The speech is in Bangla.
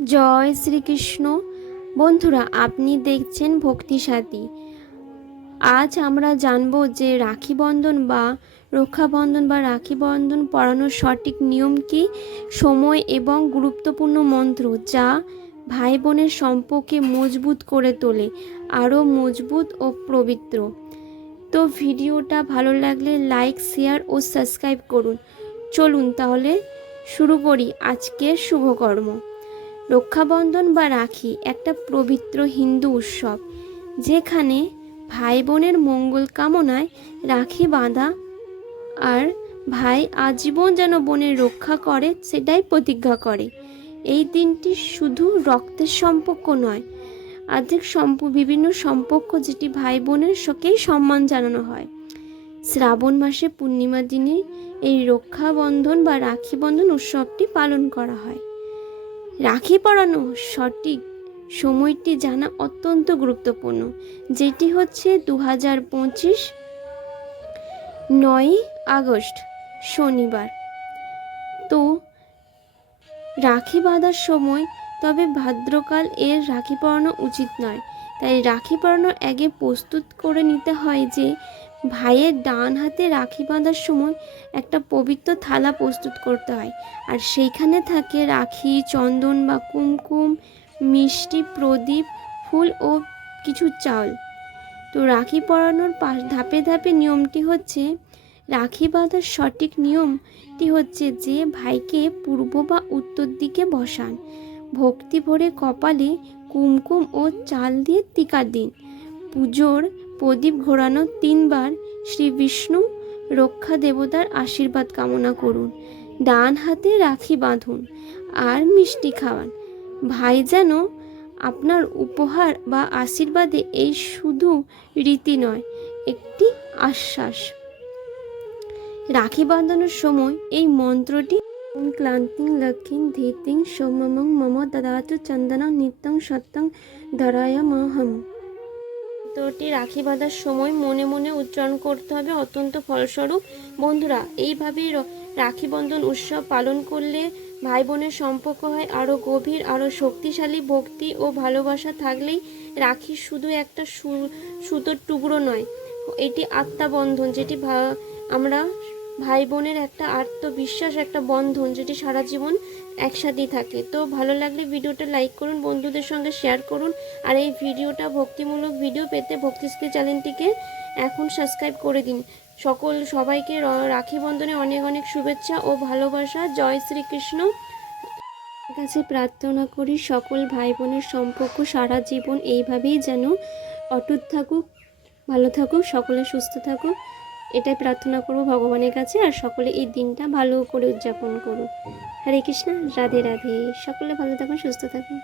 জয় শ্রীকৃষ্ণ। বন্ধুরা, আপনি দেখছেন ভক্তি সাথী। আজ আমরা জানব যে রাখি বন্ধন বা রক্ষাবন্ধন বা রাখি বন্ধন পরানোর সঠিক নিয়ম কী, সময় এবং গুরুত্বপূর্ণ মন্ত্র যা ভাই বোনের সম্পর্কে মজবুত করে তোলে, আরও মজবুত ও পবিত্র। তো ভিডিওটা ভালো লাগলে লাইক, শেয়ার ও সাবস্ক্রাইব করুন। চলুন তাহলে শুরু করি আজকের শুভকর্ম। রক্ষাবন্ধন বা রাখি একটা পবিত্র হিন্দু উৎসব, যেখানে ভাই বোনের মঙ্গল কামনায় রাখি বাঁধা আর ভাই আজীবন যেন বোনের রক্ষা করে সেটাই প্রতিজ্ঞা করে। এই দিনটি শুধু রক্তের সম্পর্ক নয়, আর্থিক বিভিন্ন সম্পর্ক যেটি ভাই বোনের সকেই সম্মান জানানো হয়। শ্রাবণ মাসে পূর্ণিমার দিনে এই রক্ষাবন্ধন বা রাখি বন্ধন উৎসবটি পালন করা হয়। রাখি পরানো সঠিক সময়টি জানা অত্যন্ত গুরুত্বপূর্ণ, যেটি হচ্ছে 2025 9 আগস্ট শনিবার। তো রাখি বাঁধার সময় তবে ভাদ্রকাল এর রাখি পরানো উচিত নয়। তাই রাখি পরানোর আগে প্রস্তুত করে নিতে হয় যে ভাইয়ের ডান হাতে রাখি বাঁধার সময় একটা পবিত্র থালা প্রস্তুত করতে হয়, আর সেইখানে থাকে রাখি, চন্দন বা কুমকুম, মিষ্টি, প্রদীপ, ফুল ও কিছু চাল। তো রাখি পরানোর ধাপে ধাপে নিয়মটি হচ্ছে, রাখি বাঁধার সঠিক নিয়মটি হচ্ছে যে ভাইকে পূর্ব বা উত্তর দিকে বসান, ভক্তি ভরে কপালে কুমকুম ও চাল দিয়ে টিকা দিন, পুজোর প্রদীপ ঘোরানো 3 বার শ্রী বিষ্ণু রক্ষা দেবতার আশীর্বাদ কামনা করুন, ডান হাতে রাখি বাঁধুন আর মিষ্টি খাওয়ান। ভাই যেন আপনার উপহার বা আশীর্বাদে এই শুধু রীতি নয়, একটি আশ্বাস। রাখি বাঁধানোর সময় এই মন্ত্রটি ওম ক্লান্তিং লক্ষ্মীং ধীতিং সোমমং মম দদাতু চন্দনং নিত্যং সত্যং ধরায়ামহম। মন্ত্রটি রাখি বাঁধার সময় মনে মনে উচ্চারণ করতে হবে, অত্যন্ত ফলস্বরূপ। বন্ধুরা, এইভাবে রাখি বন্ধন উৎসব পালন করলে ভাই বোনের সম্পর্ক হয় আরও গভীর, আরও শক্তিশালী। ভক্তি ও ভালোবাসা থাকলেই রাখি শুধু একটা সুতোর টুকরো নয়, এটি আত্মাবন্ধন, যেটি আমরা ভাই বোনের একটা আত্মবিশ্বাস, একটা বন্ধন যেটি সারা জীবন একসাথেই থাকে। তো ভালো লাগলে ভিডিওটা লাইক করুন, বন্ধুদের সঙ্গে শেয়ার করুন, আর এই ভিডিওটা ভক্তিমূলক ভিডিও পেতে ভক্তিশ্রী চ্যানেলটিকে এখন সাবস্ক্রাইব করে দিন। সবাইকে রাখি বন্ধনে অনেক অনেক শুভেচ্ছা ও ভালোবাসা। জয় শ্রীকৃষ্ণ। কাছে প্রার্থনা করি সকল ভাই বোনের সম্পর্ক সারা জীবন এইভাবেই যেন অটুট থাকুক, ভালো থাকুক, সকলে সুস্থ থাকুক, এটাই প্রার্থনা করব ভগবানের কাছে। আর সকলে এই দিনটা ভালো করে উদযাপন করুক। হরে কৃষ্ণ, রাধে রাধে। সকলে ভালো থাকুন, সুস্থ থাকুন।